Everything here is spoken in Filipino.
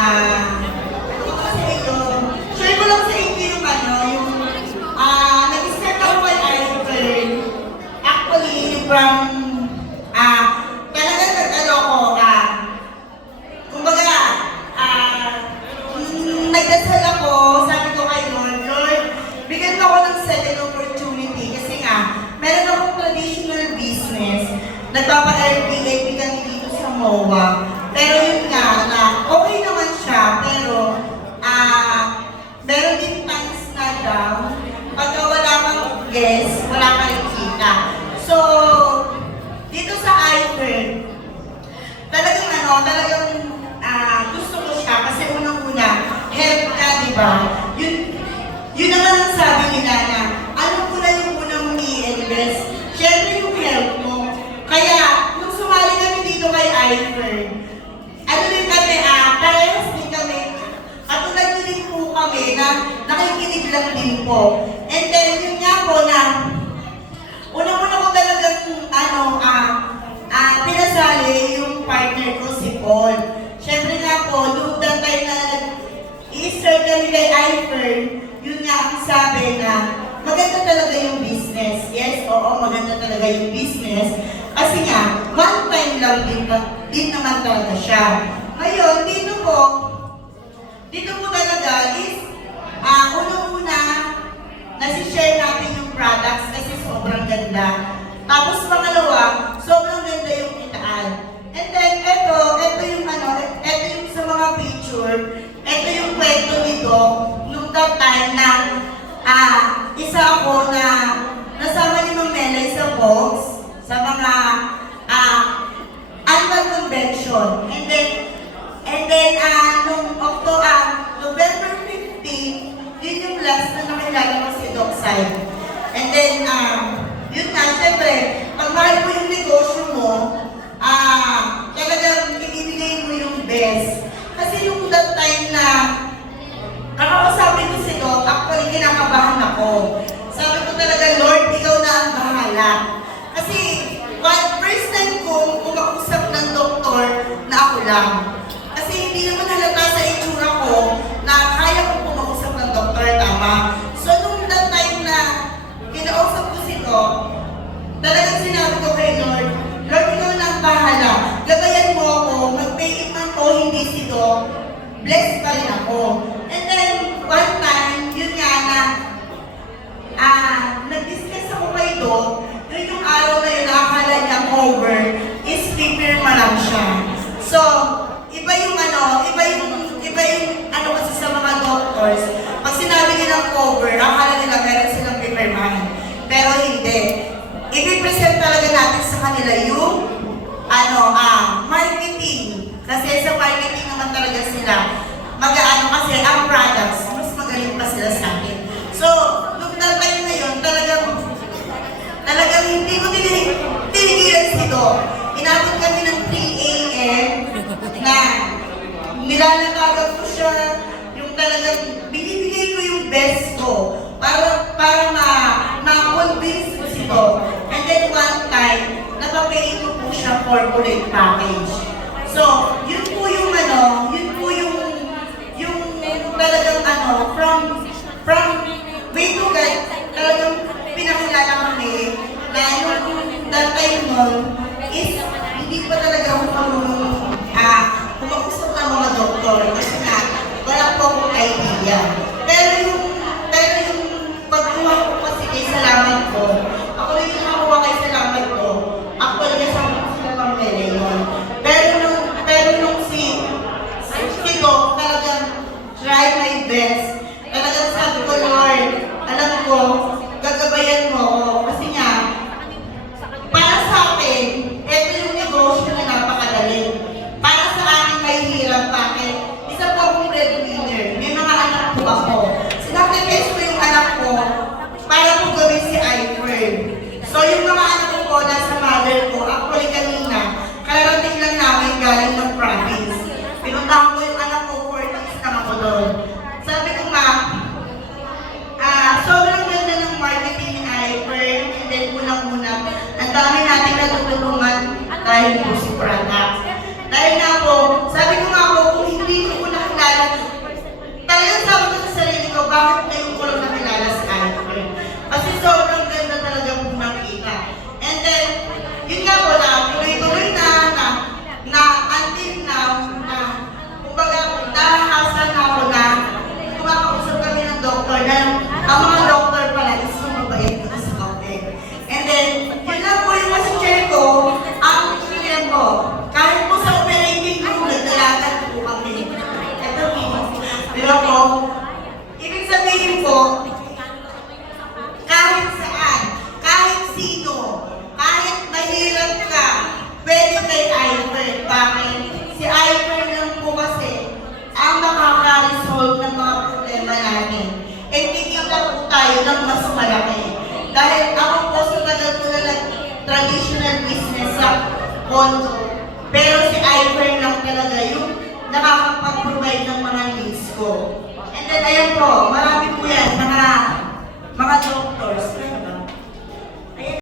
sa inyo, share ko lang sa inyo yung nag-start ako kay Iceberg. Actually, from, talagang nag-ano ko, kumbaga, nagdasal ako, sabi ko kay Lord, Lord, bigyan mo ako ng second opportunity kasi nga, meron akong traditional business, nagpapa-Airbnb kami dito sa MOA. Pero yun nga, na okay naman siya, pero meron din times na down, pagka wala kang guest, wala ka rin kita. So, dito sa iPhone, talagang gusto ko siya kasi unang-una, help ka, di ba? Yun naman ang sabi nila na, ano muna yung unang mong i-invest? Siyempre yung help mo. Kaya, nung sumali kami dito kay iPhone, ano din kami, parehas din kami, katulad nyo din po kami na nakikinig lang din po. And then, yun nga po na, unang-una ko talagang, pinasali yung partner ko si Paul. Siyempre nga po, noong that time na i-start kami kay iPhone, yun nga ang sabi na, maganda talaga yung business. Yes, oo, maganda talaga yung business. Kasi nga, one time lang din naman talaga siya. Ngayon, dito po talaga is, unang-una, nasi-share natin yung products kasi sobrang ganda. Tapos pangalawa, sobrang ganda yung kitaan. And then, ito yung sa mga picture, ito yung kwento nito, nung that time na, isa ako na nasama ni Ma'am Melay sa box, sa mga annual convention. And then nung November 15, yun yung last na nakilala ko si Doc Sai. And then, yun nga, syempre, pag mahal mo yung negosyo mo, talagang ibibigay mo yung best. Kasi yung that time na kakausapin ko si Doc, actually kinakabahan ako. Sabi ko talaga, Lord, ikaw na ang bahala. Kasi, first time ko kumakusap ng doktor na ako lang. Kasi hindi naman halata sa itsura ko na kaya ko kumakusap ng doktor, tama? So, nung that time na kinausap ko si Doc, talagang sinabi ko kay Lord, Lord, ikaw na ang bahala. Gabayan mo ako, mag-pay man o hindi si Doc, blessed pa rin ako. And then, one time, yun nga na, nag-discuss ako kay Doc, yung araw na yun, nakakala niya cover, is pipirma lang siya. So, iba yung kasi sa mga doctors, pag sinabi nilang cover, akala nila meron silang pipirmahan. Pero hindi. I-present talaga natin sa kanila yung, marketing. Kasi sa marketing naman talaga sila, kasi ang products, mas magaling pa sila sa akin. So, nung time na yun, talagang hindi ko tinigilan si Doc. Inabot kami ng 3 a.m. na nilalatagan ko siya, yung talagang binibigay ko yung best ko para ma-convince ko si Doc. And then one time, napapain ko po siya corporate package. So, yun po yung talagang from way to God, talagang pinakilala kami na yung that time nun is hindi pa talaga ako kumakusap ng mga doktor kasi nga wala po akong idea. Pero yung pagkuha ko kasi kay salamat ko, ako rin yung nakuha kay salamat ko, actually kasama ko sila Ma'am Melay yun. Pero nung si Doc, talagang try my best. Talagang sabi ko, Lord, alam ko, gagabayan mo ako. Kasi nga, para sa akin, ito yung negosyo na napakadali. Para sa akin, may hirap. Bakit? Isa po akong breadwinner. May mga anak po ako. Sinakrifice ko yung anak ko para po gawin si iPhone. So, yung mga anak ko po, nasa mother ko, actually kanina, kararating lang namin galing ng province. Pinuntahan ko yung anak ko, 4 days na ako doon. Sabi ko nga, sobrang ganda ng marketing ni iPhone, and then unang-una, ang dami natin natutulungan dahil po si product. Dahil nga po, sabi ko nga po, kung hindi ko po nakilala Dahil ako po sa tagal ko na traditional business sa condo. Pero si Ivern lang talaga yung nakakapag-provide ng mga needs ko. And then, ayan po,